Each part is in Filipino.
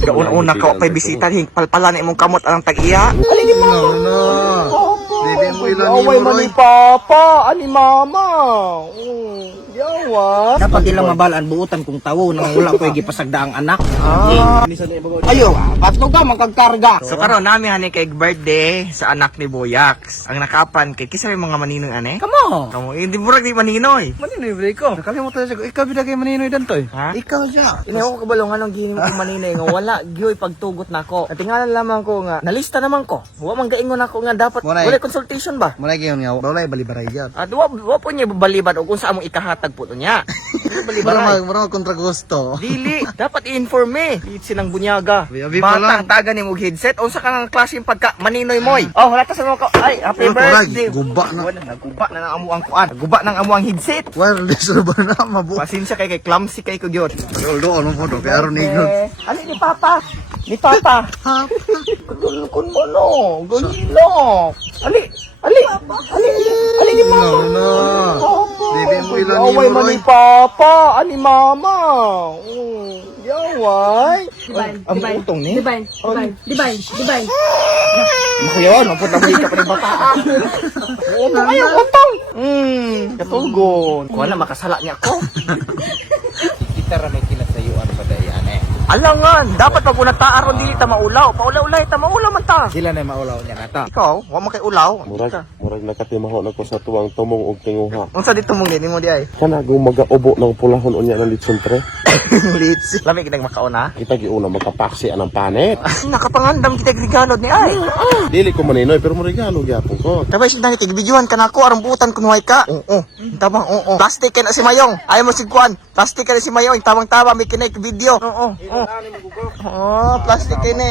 Gauna-una ka pa'y bisita, palpala na imong kamot ang tag-iya. Alin mo? No. Dili mo ilan Away ni man ni Papa, ani Mama. Yawa. Dapat ilang mabalaan buutan kung tawo nang wala ko gipasagda ang anak. Ayo, Patlo ka magkagkarga. so karon nami hani kay birthday sa anak ni Boyax. Ang nakapan kay kisa may mga maninong ane? Kamo. Kamo, hindi murag di maninoy. Maninoy bro ko. Nakalimutan siya ko. Ikaw bida kay Maninoy dantoy. Ha? Ikaw siya. Inaw ko kabalong anong ginim ko maninay nga wala gyoy pagtugot nako. Natingalan lamang ko nga nalista naman ko. Wa man gaingon ako nga dapat Munay. wala consultation ba? Muna gyud nga wala balibaray gyud. At wa po niya balibad o kung sa among ikahatag po niya. Balibaray. Mura kontra gusto. Dili, dapat i-inform me. Dili silang bunyaga. Abi pa Batang lang. taga ni mong headset. O sa kanang klase yung pagka maninoy moy. Oh, wala ta sa mga ay, happy Ano, kurag? birthday. Guba na. Wala, naguba na ng amuang kuan. Naguba ng amuang headset. Wireless ba na mabu. Pasensya kay clumsy kay ko gyud. Doon mo po kay aron ni gyud. Ali ni Papa. Ni Papa. Kutulkon mo no. Gunilo. Ali. Ali. Ali ni Mama. No. Dili mo ilan ni Away man ni Papa, ani Mama. Yaway. Ang utong ni. Dibay. Makuyawan, mapunta mo ka pa ng bata. Utong kayo, utong. Katulgon. Kuha na, makasala niya ako. Kita ra may kinasayuan pa dayan eh. Alangan, dapat pag unataaron dili ta maulaw. Paulaw-ulay ta, maulaw man ta. Sila na maulaw niya nata. Ikaw, wa man kay ulaw. Murag nakatimaho na ko sa tuwang tumong og tinguha. Unsa dito mong din mo di ay? Kana kung magaubo ng pulahon unya ng litson pre. Litsi. Lami kinag makauna. Kita giuna makapaksi anang panet. Nakapangandam kita regalo ni ay. Dili ko maninoy pero mo regalo gyapon ko. Tabay siya kay bidyohan kanako aron buutan kun huway ka. Oo. Tabang oo. Plastic na si Mayong. Ayaw mo sigkuan. Plastic na si Mayong. Tabang-taba may kinay video. Oo. Oh, plastic ni.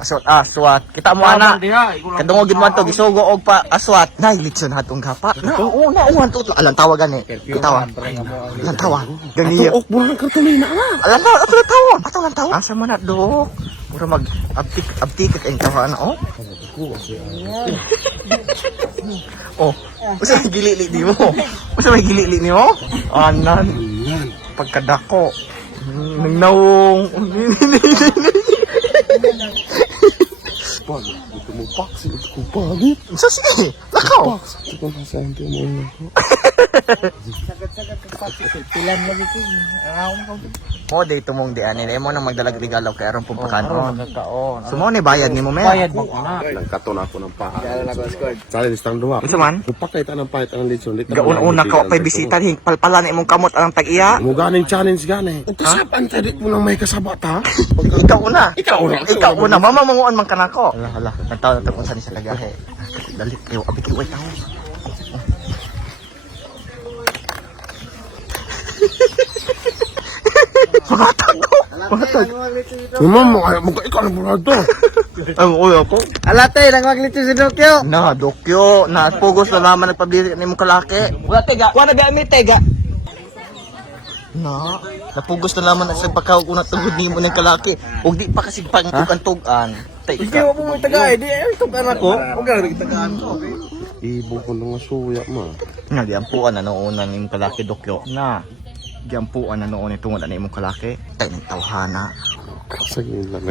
Aswat. Kita mo ana. Kadungogin man to gisugo og pa aswat. Nay litson hatong gapa. Oo na uwan to. Alang tawagan ni. Kitawa. Alang tawa. Ganiya. Ok mo lang kartulina na. Alang tawa. Ato lang tawa. Ato lang tawa. Asa man na dok. Pura mag abtik ang tawa na oh. Oh, usa may gilili ni mo. Usa may gilili ni mo? Anan. Pagkadako. Nangnaong. Pag ito mo paksi ito ko pagit. Sa sige. Lakaw. Paksi ito ko sa ente mo ko. Mo day tumong di ani mo nang magdalag regalo kay aron pong pakanon. Nagkaon. Sumo ni bayad nimo me. Bayad mo na. Nagkaton ako ng paha. Sali listang duha. Unsa man? Kupakita ng pahit ang litson. Gauna ka pa'y bisita palpala na imong kamot ang tag-iya. Mo ganing challenge gani. Ug kasapan ta dit mo nang may kasaba ta. Ikaw una. Ikaw una. Ikaw una. Mama manguon man kanako. Hala. Nagtaw na ta kung saan sa kagahe. Dali kayo abi kay wait tawo. Magatag ko. Magatag. Mama mo ikaw na bulad to. Ang uyo ko. Alate nang maglito si Dokyo. Na, dokyo. Na, pugos na naman nagpabili ni mong kalaki. Wala tega. Wala ba may tega? Na, napugos na naman sa pagkawag unang tugod ni mo ng kalaki. Huwag di pa kasi pangtugan-tugan. Ikaw mo mo tagay. Di ay tugan ako. Ug ra tagaan ko. Ibo ko nga suya ma. Nga, giampuan na noon ng imong kalaki, dokyo. Na, giampuan na noon itungod na imong kalaki. Tay, ng tawhana. Kasangin lang.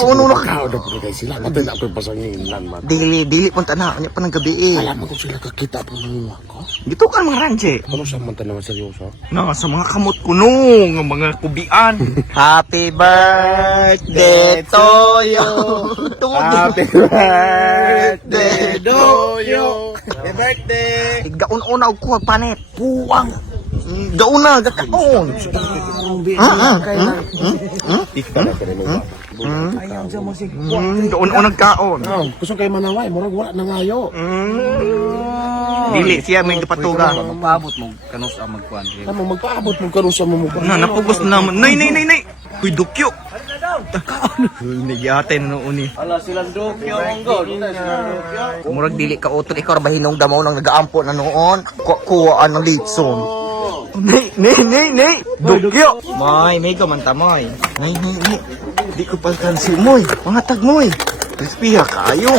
Puno na ka. Kau dapat kay sila. Natin ako pasangin lan man. Dili punta na. Ano pa ng gabi eh. Alam mo kung sila kakita pa ng ako. Dito ka mga ranje. Ano sa man naman seryoso? Na, sa mga kamot kunong, ang mga kubian. Happy birthday to you. Happy birthday Doyo. Happy birthday. Gaun-una og kuha panit. Puwang. Gauna, gataon. Tika na kani mo. Gaun-una kaon. Gusto kay manaway, murag wala na ngayo. Dili siya may gapatuga. Magpaabot mo kanus ang magkuan. Tama magpaabot mo karon sa mo. Na, napugos na naman. Nay. Kuy dukyo. Nagyate na noon eh. Ala silang Dokyo ang god. Murag dili ka utol. Ikaw ba hinong damaw nang nagaampo na noon? Kuhaan ng litson. Nay. Dukyo. May ka man tamoy. Nay. Di ko palkansi moy. Mga tag moy. Crispy ha kayo.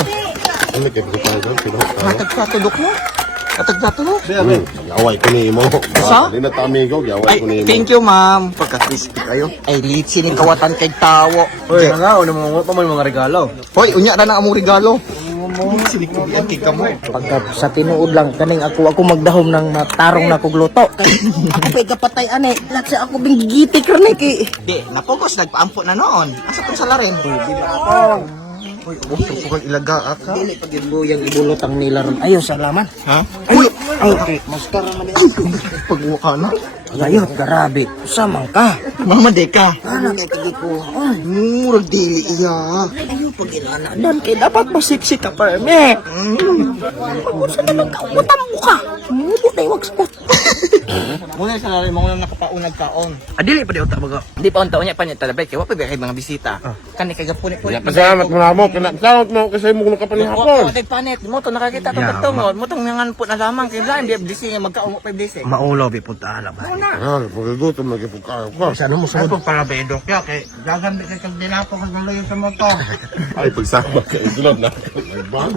Ano kay ko tayo sila. Mga tag sa tudok mo. Atag na to. Gaway ko ni mo. Sa? Hindi na ta amigo, gaway Ay, ko ni mo. thank you, ma'am. Pagka-crispy kayo. Ay, litsi ni kawatan kay tawo. Hoy, nga, ano mo pa man mga regalo. Hoy, unya na ang among regalo. Silikod yan, kika mo. Pagka sa tinuod lang kaning ako magdahom ng tarong na kog luto. Ako pa ikapatay ane. Lahat siya ako binggiti karne kay. Di, napugos, nagpaampo na noon. Asa tong salarin? Hoy, uso ko kang ilaga ka. Dili pag yung ibulot ang nila ron. Ayo salaman. Ha? Ay, okay. Maskara man Pagbuka ka na. Ayo, grabe. Samang ka. Mama, de ka. Ano kay tagi ko? Ay, Murag dili iya. ayo pag inanadan kay dapat masiksi ka pa me. Pag-usa naman ka, utang mo ka. Mubo na iwag spot. Muna yung salarin mo nang nakapaunag kaon. Dili pa di uta bago. Di pa unta unya pa niya talabay kay wa pa kay mga bisita. Kani kay gapuni-puni. Pasalamat mo na mo. Salamat mo kasi mo nakapanihapon. Wa panit mo to nakakita to tungod. Mo tong nangan po na lamang kay lain di blessing magkaungo pa blessing. Maulaw bi punta ala ba. Ah, pagkagutom na kipukayo ko. Sana mo sa Para ba edok ya kay dagan di kay dilapo kag luyo sa motor. Ay, pagsama ka. Isulod na. May bang?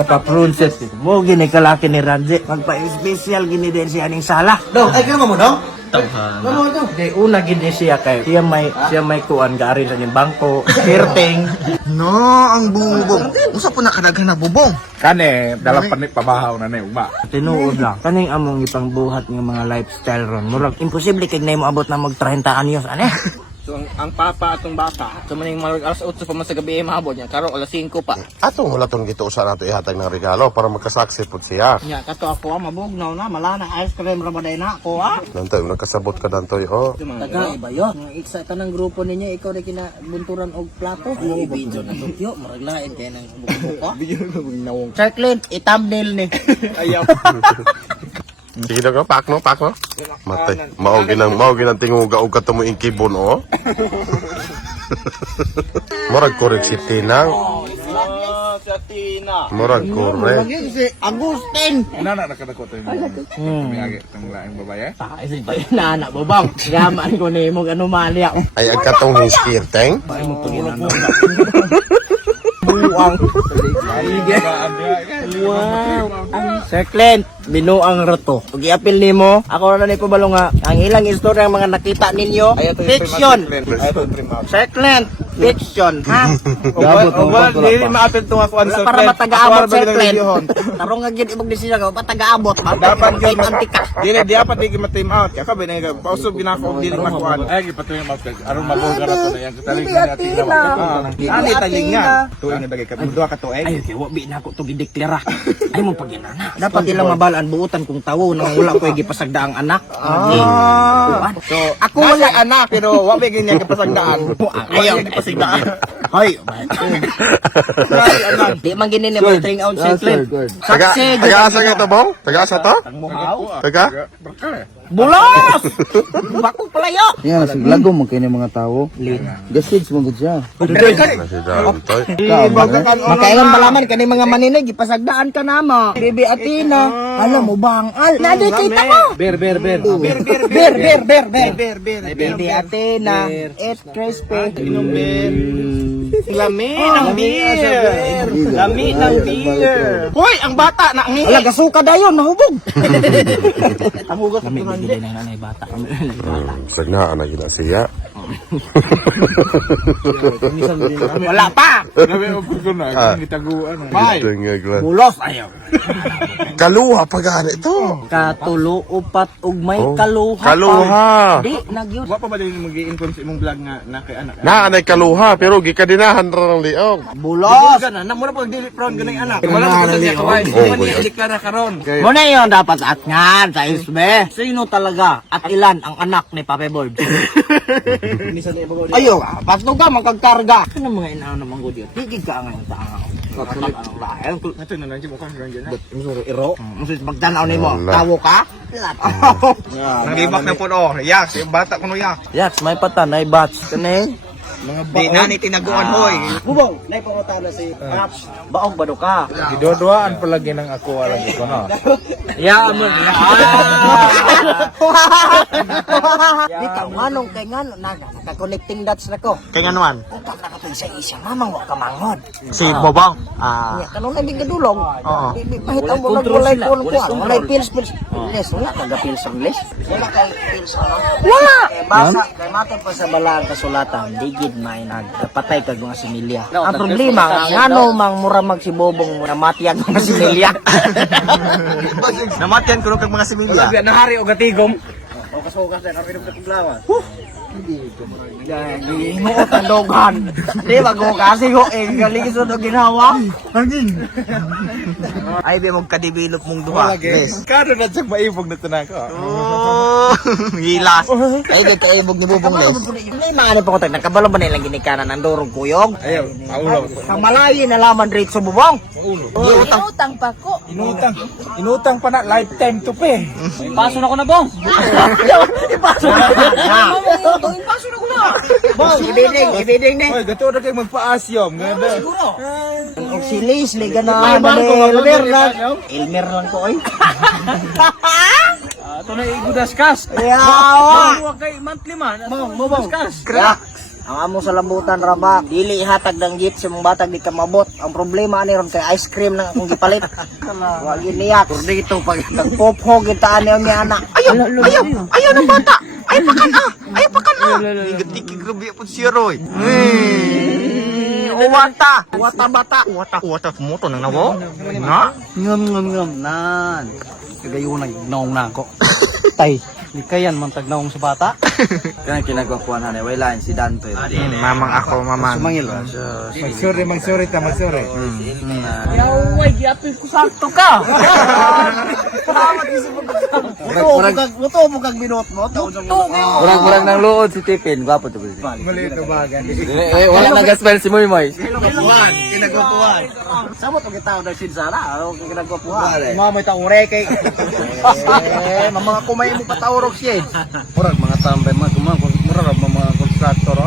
Kapa-princess. Mo gini kalaki ni Ranji. Magpa-special gini din siya ning sala. Dong, ay kamo mo dong? Kay una gini siya kay siya may kuan gaari sa niyang bangko, skirting. No, ang bubong. Usa po nakadaghan na bubong. Kane, dalam panit pabahaw na ugma. Tinuod lang. Kaning among ipangbuhat ng mga lifestyle ron. Murag imposible kay nay mo abot na mag 30 anyos ane. So ang papa atong bata, so maning mga alas 8 pa man sa gabi mahabot niya, karo alas 5 pa. Atong wala tong gituusan nato ihatag ng regalo para magkasaksi po siya. Nya kato ako mabugnaw na malana ice cream ra baday na ako Nantoy, nagkasabot ka Nantoy, oh. Taga iba yo. Nga isa tanang grupo ninyo ikaw rin kinabunturan og plato. Ang video na tukyo, murag lain kay nang buko. Circlin, i-thumbnail ni. Ayaw. Sige na ka, pak no. Matay. Mao ginang tinguga og katumo ing kibon, oh. Murag korek si Tinang. Sa Tina. Murag korek. Si Agustin. Nana nakadako to yung may agi tong laing babae. Ay, sige ba yun na anak mo bang? Gaman ko ni mo anomalya. Ay, agkatong hiskirteng. Ay mo paginano. Buang. Wow. Circlin, binuang rato. Pag i-apil nimo, ako na ni pabalo nga ang ilang istorya ang mga nakita ninyo. Fiction. Circlin, fiction, ha? Dili maapil tong ako Wala para mataga-abot Circlin. Tarong nga gid ibog desisyon ka mataga-abot. Dapat kay antika. Dili di apat di ma-time out. Kaya ka binay ka pauso binako dili makuan. Ay gipatuloy mo kag aron mabuga ra to na yang kataling ni atin na. Ani taling nga. Tuig na dagay ka duha ka tuig. Ay, kay wabi na ako to gideklara. Ay mo paginana. Dapat ilang mabalaan buutan kung tawo nang wala ko gipasagda ang anak. So Ako wala anak pero wa ba ganyan ka pasagdaan. ayaw pasagdaan. Hoy, di man gini ni string out Circlin. Taga-asa nga to, bong? Taga-asa to? Taga? Bulos! Bakong palayo! Yan, siglago mo kayo ng mga tao. Gasids mo gud siya. Nasi Nantoy. Makailan malaman kani mga maninig ipasagdaan ka na mo. Bibi Atina, alam mo ba ang al? Nadi kita mo. Ber. Ber. Bibi Atina, eat crispy. Lami ng beer. Lami ng beer. Hoy, ang bata na ngi. Ala gasuka dayon nahubog. Ang hugot Lami gid na nanay bata. Sagnaan na gina siya. Wala pa. Grabe mo pud ko na gitaguan. Tengag lang. Bulos ayaw. Kaluha pa gani to. Katulo upat ug may Oh, kaluha. kaluha. Pa. Di nagyud. Wa pa ba din mag-i-influence imong vlog nga na kay anak? Naanay kaluha pero gikadinahan ra ng liog. Bulos. Kana na mo na pag dili proud ganang anak. Wala na sa siya kaway. Mo ni ideklara karon. Mo na yun dapat at ngan sa isbe. Sino talaga at ilan ang anak ni Pape Board? Ayo, pasto ka magkagkarga. Ano mga inaw naman ko diyo? Tigig ka ngayon sa angaw. Ito na lang mo kan ganyan. Iro, musus magdanaw nimo. Wala. Tawo ka? Nagibak na po oh. Yak, yung bata kuno yak. Yaks, may patanay batch kani. Di na ni tinaguan hoy. Bubong, nay pangutana si Paps. Baog ba do ka? Gidodoan palagi ng ako alam ko na. Ya, mo. Di ka manong kay ngano naka-connecting dots na ko. Kay nga naman, Utak na ka isa mamang wa ka mangod. si Bobong. Nya kanong na gadulong. Oo. Mahitaw mo lang walay kon ko. Walay pills. Les, wala ka ga pills ang les. Wala ka pills ano? Wala. Basa kay matay pa sa balaan kasulatan, digid may nagpatay kag mga similya. Ang problema ngano mang mura mag si Bobong namatiyag mga similya. Namatian ko kag mga similya. Nahari o gatigom. O kasukas na kapinom ka tiglawan. Gimuot ang dogan. Di ba ko kasi ho galing sa ginawa. Ay be mo ka-develop mong duha. Yes. Kano na siya maibog na tanan ko. Oh, hilas. Ay be kaibog ni Bobong les. May mga ano pa ko tag nakabalo ba nilang ginikanan ng durog kuyog? Ayaw, paulo. Sa malayo na laman rito sa bubong. Inutang pa ko. Inutang pa na lifetime to pay. Paso na ko na, bong. Ipaso na ko na. Bong, ibiding ni. Oy, gato na kayo magpa-asyom. Ganda. Ang si Leslie gana Elmer lang. Elmer lang ko ay. Ito na igudas kas. Yawa. Huwag kay monthly man. Mo. Kas. Ang amo sa lambutan raba, dili ihatag ng gift sa mga batag di ka mabot. Ang problema ani ron kay ice cream na akong gipalit. Wa gyud niya kur dito pag nagpophog gitaan niya ni anak. Ayaw ng bata. Ay pakana. Gati grabe po si Roy. Uwata bata. Uwata moto nang nawo. Na? Ngam nan. Kagayon nagnaong na ako. Tay, di kayan man tagnaong sa bata. Kana kinagwapuan na wala si Danto. Mamang ako, mamang. Sumangil. Magsuri ta, magsuri. Yaway, giapil ko sakto ka. Muto mo kag binot mo. Murang nang luod si Tipin, gwapo to. Maliit na bagan. Wala nang gaspel si Moy. Kinagwapuan. Samot og tao dag sinsara, ano kinagwapuan. Mamay ta ure kay. Mga kumay mo patawrok siya. Murag mga tambay murag mga kontraktor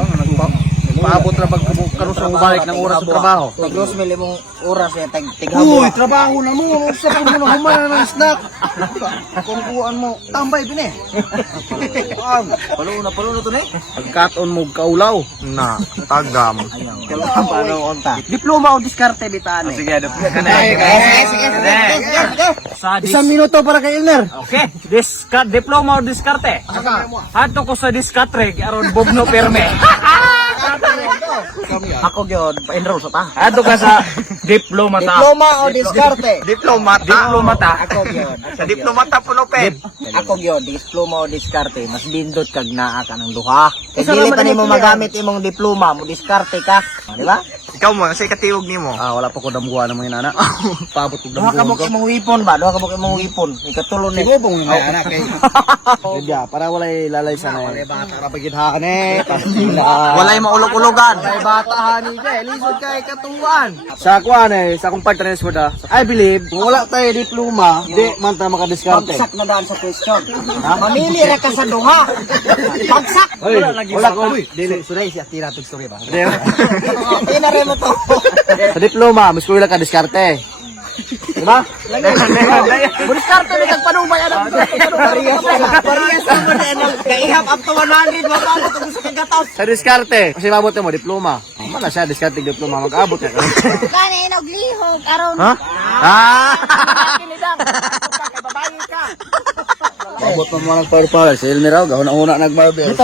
nagpaabot ra pag karon sa balik ng oras sa trabaho. Tigros mili mong oras ya tighabo. Trabaho na mo sa pang humana ng snack. Kung kuan mo tambay din Paluno to ni. Pagkaton mo kaulaw. Na, tagam. Paano onta? Diploma o diskarte bitaan eh. Sige. Sa Isang minuto para kay Elmer. Okay, diploma o diskarte. Hadto ko sa diskatre aron bugno perme. Ako gyud pa-enroll sa ta. Hadto ka sa diploma ta. Diploma o diskarte? Diplomata. Ako gyud. Sa diplomata puno pen. Ako gyud diploma o diskarte, mas bindot kag naa ka ng duha. Kay dili pa nimo magamit imong diploma, mo diskarte ka. Di ba? Ikaw mo, sa katiwog nimo. Wala pa ko damuha ng mga inana. Paabot ko Duha ka mo imong weapon ba? Duha ka mo imong weapon. Ikatulo ni. Sigubong yung anak kay. Kaya para wala lalay sa na. Wala bata ra pagidhaan Walay maulog-ulogan. Ay bata hani kay lisod kay katuwan. Sa kuan sa akong partner ko da. I believe kung wala tayo diploma, di man ta makadiskarte. Bagsak na daan sa question. Mamili ra ka sa duha. Bagsak. Wala ko. Dili suray siya tira tug story ba. Tinare mo to. Sa diploma, mas kuila ka diskarte. Diba? Diskarte ni kag panumay ana. Parehas mo na ano. Kaihap up to 100 mo pa to sa kagatos. Sa diskarte, kasi mabot mo diploma. Mala siya diskarte diploma mag-abot ka. Kani naglihog aron. Ha? Kinidang. Babae ka. Abot mo lang power sa Elmer raw, gahon-una nag-marble.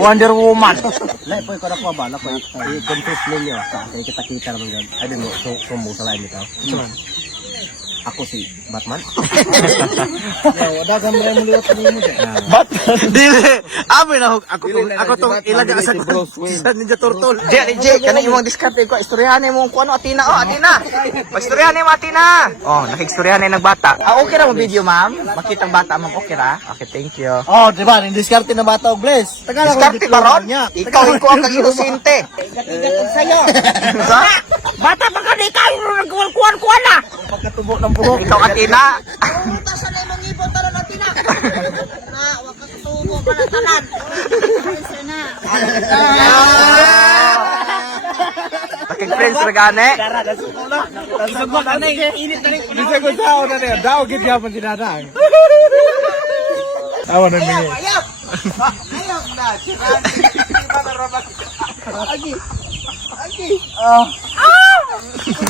Wonder Woman. Lai po ko na po ba? Lapo i-confess ninyo sa kita-kita naman gan. I don't know, sumbo sa lain nito. Ako si Batman. Wala ka mo rin liwat mo dyan. Dili. Abi na ako tong ilaga sa Ninja Turtle. Jay, kana imong diskarte ko istoryahan mo kung ano Atina. Oh, Atina. Pastoryahan mo Atina. Oh, nakistoryahan na nagbata. Okay ra mo video, ma'am. Makitang bata ma'am, okay ra? Okay, thank you. Oh, di ba? Diskarte na bata og bless. Diskarte ba ron? Ikaw ang kag-inosente. Sa'yo. Sa? Bata pa ka di kayo nagkuwan-kuwan na. Pagkatubo ng buhok. Ikaw Atina. Pumunta sa lemong ibon tanan natin na. Na, wag ka tutubo pa na tanan. Sana. Taking friends ra gani. Bisa ko sao na niya. Daw gid yapon sinadang. Awan na mi.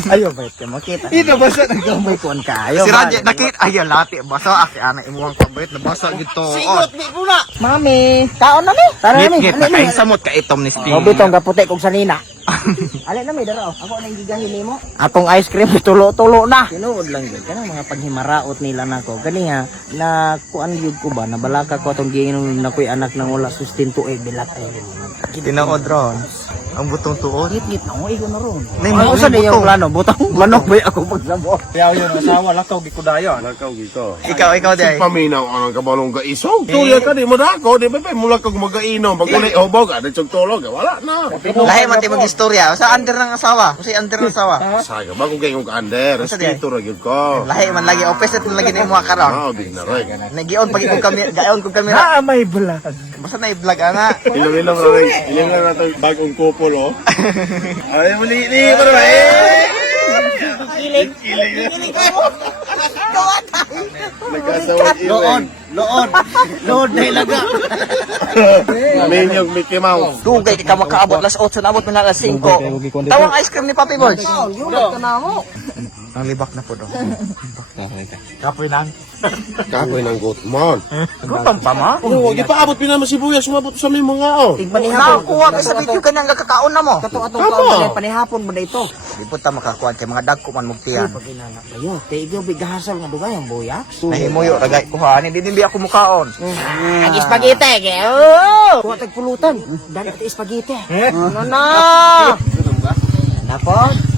Ayo, bait ka makita. Ito basa na May kuan kayo. Si Rajet nakit ay lati basa aki ana imuhang kabait na basa gito. Mami, kaon na mi. Tara na mi. Ngit na kay samot ka itom ni Steve. Obi tong kaputi kog sanina. Ali na mi daro. Ako na gigahin nimo. Atong ice cream tulo-tulo na. Tinuod lang gyud kana mga paghimaraot nila nako. Kani ha na kuan gyud ko ba na balaka ko atong giinom na koy anak nang wala sustento ay bilat ay. Tinuod ron. Ang butong tuod. Git na ko igo na ron. Nay, Ano sa buto. niyo plano? Butang manok ba ako pagsabo? Yaw yun asawa lakaw gikudayon. Lakaw gito. Ikaw day. Paminaw ang kabalong gaisong. Tuloy ka di mo dako, di ba mula kag magainom. Pag ulay hobog, ada tsog tulog, wala na. Lahi man ti mag-istorya. Sa under ng asawa. Sa under ng asawa. Sayo ba kung kayo under, respeto ra gyud ko. Lahi man lagi opposite man lagi nimo karon. Ah, di na ray. Nagion pag ikong kamera, gayon kong kamera. May bulag. Basta na i-vlog ana. Ilang ra ray. Ilang ra nato bagong couple oh. Ay muli ni para ba eh. Nagkasawat iwan. Lood na ilaga. Menyog Mickey Mouse. Dugay ka makaabot las 8 na abot man alas 5. Tawang ice cream ni Papi Boys. Yulat ka na mo. Ang libak na po do. Kapoy nang. Kapoy ng gutmon. Gutom pa ma? Oh, di pa abot pinama sibuyas sumabot sa mga oh. Tigpanihapon. Nakuha ka sa video ka nang kakakaon na mo. Kato atong kaon panihapon ba na ito? Di po ta makakuha kay mga dagko man mugtiyan. Pag inanak kayo, tigyo bigahasal nga dugay ang buya. Nahimuyo ragay kuhaan, hindi din ako mukaon. Ang spaghetti, oh! Kuha tag pulutan. Dan at spaghetti. Ano na? Napod?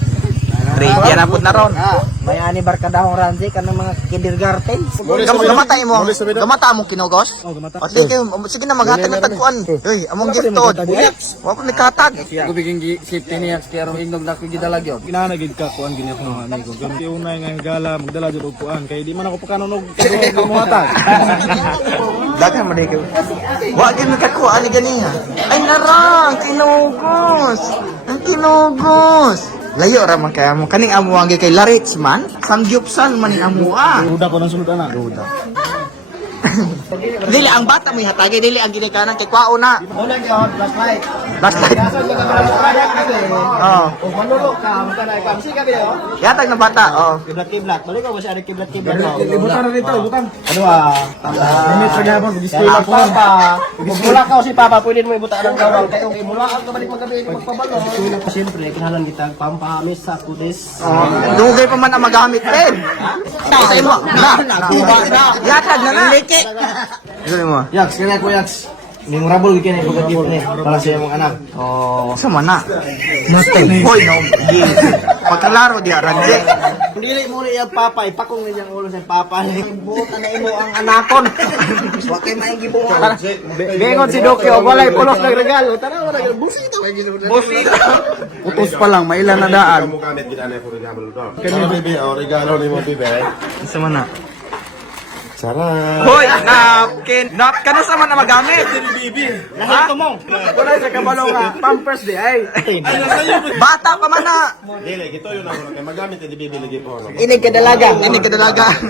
Trivia na pud na ron. May ani barkadahong ranzi kanang mga kindergarten. Gamata mo. Gamata mo kinogos? O sige, sige na maghatag ng tagkuan. Uy, among gift tod. Wa ko nikatag. Ako biging safety niya kaya ron ignog na ko gidalag yun. Kinanagid ka kuan gini ako ng amigo. Gamit unay nga gala magdala jud og kuan kay di man ako pakanon og kaduha mo hatag. Dagan mo dito. Wa gyud nakakuha ni ganiha. Ay narang kinugos. Ang kinugos. Layo ra man kay amo kaning amo ang kay Larich man. Samgyupsal man ni amo ah. Duda ko nang sulod ana. Duda. Dili ang bata mo hatagi dili ang ginikanan kay kwao na. Una gyud, last night. Last night. Oh. O manulog ka, magkana ka. Kasi ka video. Yatag na bata. Oh. Kiblat. Balik ko ba siya kiblat. Libutan na dito, libutan. Ano ah? Gamit sa gabon Kaya papa, mula ka si papa, pwede mo ibuta ng gawal. Kaya kung imulaan ka balik magabi, magpabalo. Siyempre, kinahalan kita pampahamis sa kudis. Dugay pa man ang magamit din. Sa imo. Na. Yatag na na. Dili mo. Yaks, kaya ko yaks. Memorable gikin ni gift ni para sa imong anak. Oh, sa mana? Nothing. Hoy, no. Pagkalaro di aranje. Dili mo rin yung papa, ipakong na yung ulo sa papa. Buot na imo ang anakon. Huwag kayo maing gibuhat. Bengon si Dokyo, walay pulos ng regalo. Tara mo na, busita. Busita. Utos pa lang, mailan na daan. Kamu kanit gid ana ko regalo to. Kani bibi oh regalo ni mo bibi. Sa mana? Sarap. Hoy, napkin. Napkin na sa man na magamit. Lahit ko mo. Wala sa kabalo ka. Pampers di ay. Bata pa man na. Dili gito yun ako kay magamit di bibi lagi po. Inig kadalaga. Inig kadalaga.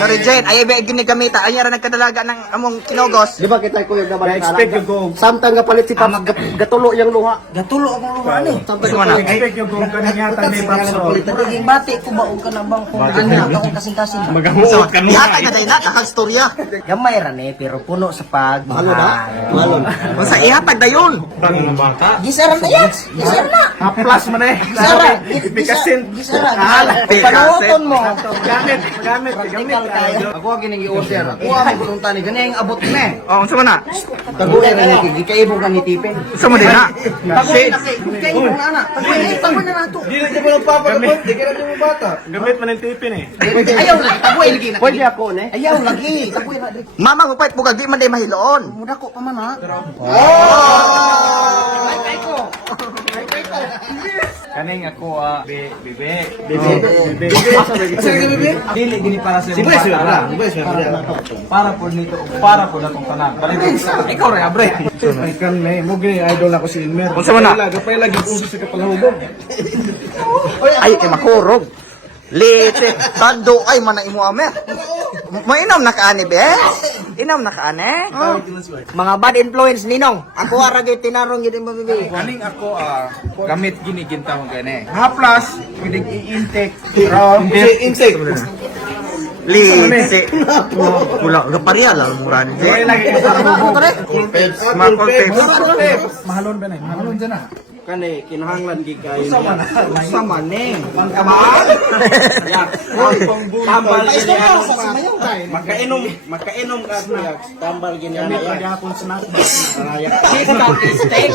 Sorry, Jane. Ay, ay, ginigamita. Ay, yara nagkadalaga ng among kinogos. Di ba kita ko yung gabal Expect yung kung Samtang gapalit si Papa, gatulo yung luha. Gatulo ang luha ni. Sa mana? expect yung kung kaningatan ni Paps Roll. Naging bati ko ba ka na bang kung ano akong kasing-kasing. So, ihatag na tayo na. Nakagstorya. Gamay ra ni pero puno sa pagmahal. Malon. Kung sa ihatag na yun. Gisaran na yan. Gisaran na. Plus mo na eh. Gisaran. Ipikasin. Gisaran. Ipikasin. Panuoton mo. Gamit. Practical tayo. Ako ang gining-i-order. Ako ang gulong tani. Gani ang abot me. Oh, sa mana? Taguya na ni gikaibong ka ni tipin. Sa mo din na. Taguya na kay gikaibong na na. Taguya na nato. Di mo lang papakapot. Di ka na mo bata. Gamit man yung tipin eh. Ayaw na. Taguya lagi na. Pwede ako ne. Ayaw lagi. Taguya na. Mama, mupait mo di man day mahiloon. Muda ko pa man ha. Oh! Ay ko. Kaning ako, bebe. Dili gini para sa Si Bres, para po nito, para po na tong tanan. Ikaw rin, abre. Ay kan mo gini idol ako si Inmer. Unsa man na? Gapay lagi uso sa kapalahubog. Ay, kay makurog. Lite. Tando ay man na imo amer. Mainom na kaani be? Inom na kaani? Mga bad influence ninong. Ako aragay tinarong yun mo bibi. Kaning ako, gamit gini gintawang gani. Haplas, pwedeng i-intake. Pero, Insect. Lite. Wala ka pariya lang mura ni. Kaya lagi ka sa bubog. Makol tapes. Mahalon ba na? Mahalon dyan na. Kani kinahanglan gi kay. Sama na. Sama ning. Pangkamaan. Yak. Tambal gini ano. Magkainom ka yak. Tambal gini ano yak. Gapon snack. Steak.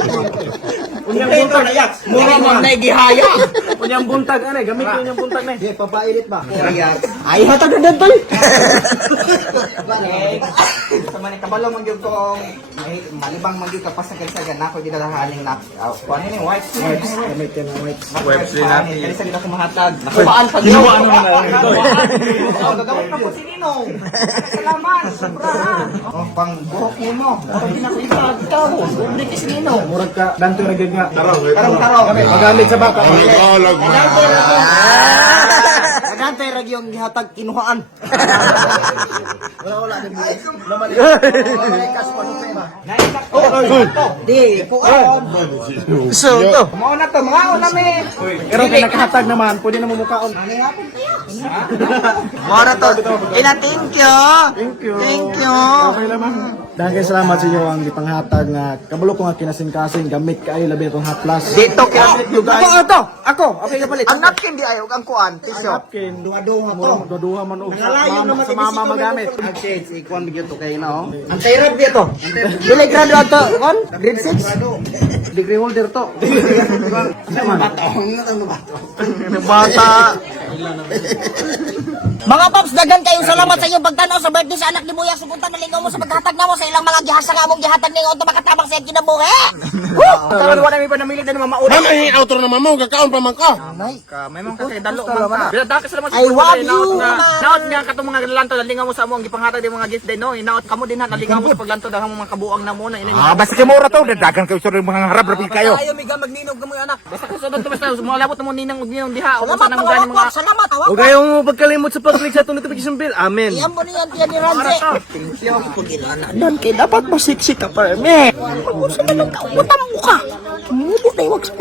Unyang buntag na yak. Mura mo na gihaya. Unyang buntag ano, gamit ko unyang buntag na. Di papailit ba? Ay hatag na dito. Sama ni kabalo man gyud kong malibang man gyud ka pasagad-sagad nako di dalahaning nak. Kuan ni wipes. Gamit ka na wipes. Webs din natin. Kani sa dito kumahatag. Nakubaan pa gyud. Kinuha ano na ito eh. Gagawin na po si Ninong. Salamat. Sobra. Oh, pang buhok nimo. Pag pinakita ikaw, libre ka si Ninong. Murag ka danto na gid nga. Tarong-tarong. Magamit sa baka. Alag mo. Nagantay ra gyud gihatag kinuhaan. Wala din mo. Namalikas pa nung tema. Di, kuan. So, to. Mao na to, mga una me. Pero pinakahatag naman, pwede na mumukaon. Mora to. Ina, thank you. Thank you. Thank you. Okay naman. Dahil salamat sa inyo ang ipanghatag nga kabalo ko nga kinasing-kasing gamit kaayo labi itong haplas. Dito kaya you guys. Ako, okay ka palit. Ang napkin di ayaw ang kuan, tisyo. Napkin, Duha-duha to. duduha man og Nangalayo naman sa mama magamit. Ang shades, ikuan bigyan to kayo na, oh. Ang tayrab biya to. Dili graduate to, kon? Grade 6? Degree holder to. Bata. Mga paps, dagan kayong salamat sa inyong pagtanaw sa birthday sa anak ni Buya. Supunta nalingaw mo sa paghatag na mo sa ilang mga gihasa nga mong gihatag ningaw ito makatabang sa iyong kinabuhi. Karon wala mi pa namili din mamauna. Mama, yung outro naman mo, kakaon pa man ka. May mga kasi dalo man ka. Bila dakas naman I love you, Naot nga katong mga lanto nalingaw mo sa amo ang gipanghatag di mga gift din no. Inaot kamo din ha nalingaw mo sa paglanto dahang mga kabuang na muna. Basta kayo mura to, dagan kayo sa mga harap rapid kayo. Ayaw miga magninog kamo anak. Basta kasunod to basta mga labot mo ninang ug ninong diha. O Salamat nang mga gani mga paps, salamat. Awak. Huwag kayong pagkalimot sa pag-click sa itong notification bell. Amen. Iyan po niyan tiyan ni Ranze. Dan kay dapat masiksi ka pa, me. Kung saan lang ka, utang mo ka. Mubot na iwag sa